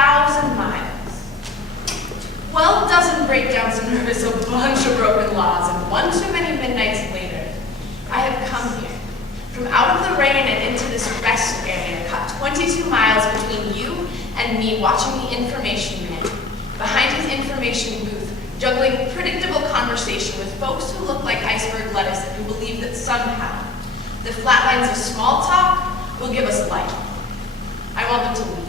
1,000 miles. 12 dozen breakdowns and nervous, a bunch of broken laws, and one too many midnights later, I have come here. From out of the rain and into this rest area, cut 22 miles between you and me watching the information man, behind his information booth, juggling predictable conversation with folks who look like iceberg lettuce and who believe that somehow the flat lines of small talk will give us life. I want them to leave.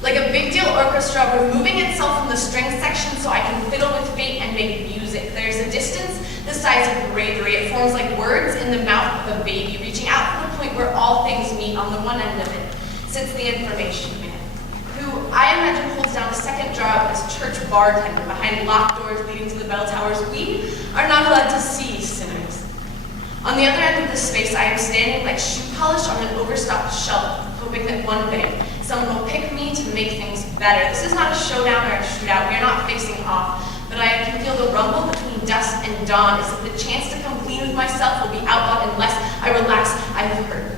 Like a big deal orchestra removing itself from the string section so I can fiddle with fate and make music. There's a distance the size of bravery. It forms like words in the mouth of a baby, reaching out to the point where all things meet. On the one end of it sits the information man, who I imagine holds down a second job as church bartender behind locked doors leading to the bell towers. We are not allowed to see sinners. On the other end of this space, I am standing like shoe polish on an overstocked shelf, hoping that one day someone will pick me to make things better. This is not a showdown or a shootout. We are not facing off, but I can feel the rumble between dusk and dawn, as if the chance to come clean with myself will be outlawed unless I relax. I have heard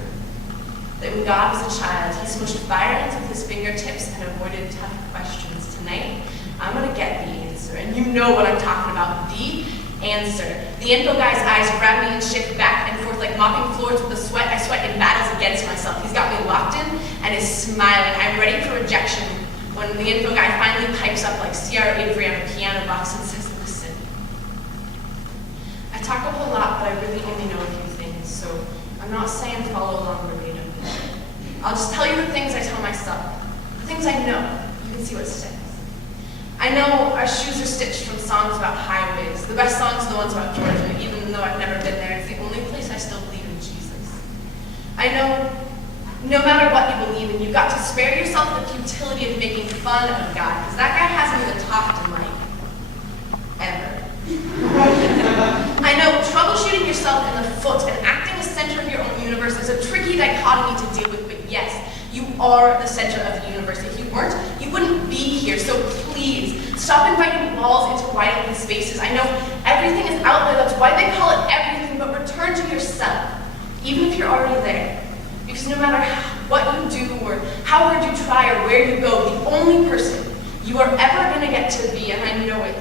that when God was a child, he smushed fire ants with his fingertips and avoided tough questions. Tonight, I'm gonna get the answer, and you know what I'm talking about, the answer. The info guy's eyes grab me and shift back and forth like mopping floors with the sweat I sweat in battles against myself. He's got me locked in and is smiling. I'm ready for rejection when the info guy finally pipes up like C.R. Avery on a piano box and says, listen. I talk a whole lot, but I really only know a few things, so I'm not saying follow along verbatim. I'll just tell you the things I tell myself, the things I know. You can see what sticks. I know our shoes are stitched from songs about highways. The best songs are the ones about Georgia, even though I've never been there. It's the only place I still believe in Jesus. I know no matter what you believe in, you've got to spare yourself the futility of making fun of God, because that guy hasn't even talked in like ever. I know troubleshooting yourself in the foot and acting the center of your own universe is a tricky dichotomy to deal with, but yes, you are the center of the universe. If you weren't, you wouldn't be here. So please, stop inviting walls into wide open spaces. I know everything is out there. That's why they call it everything, but return to yourself, even if you're already there. Because no matter what you do or how hard you try or where you go, the only person you are ever going to get to be, and I know it,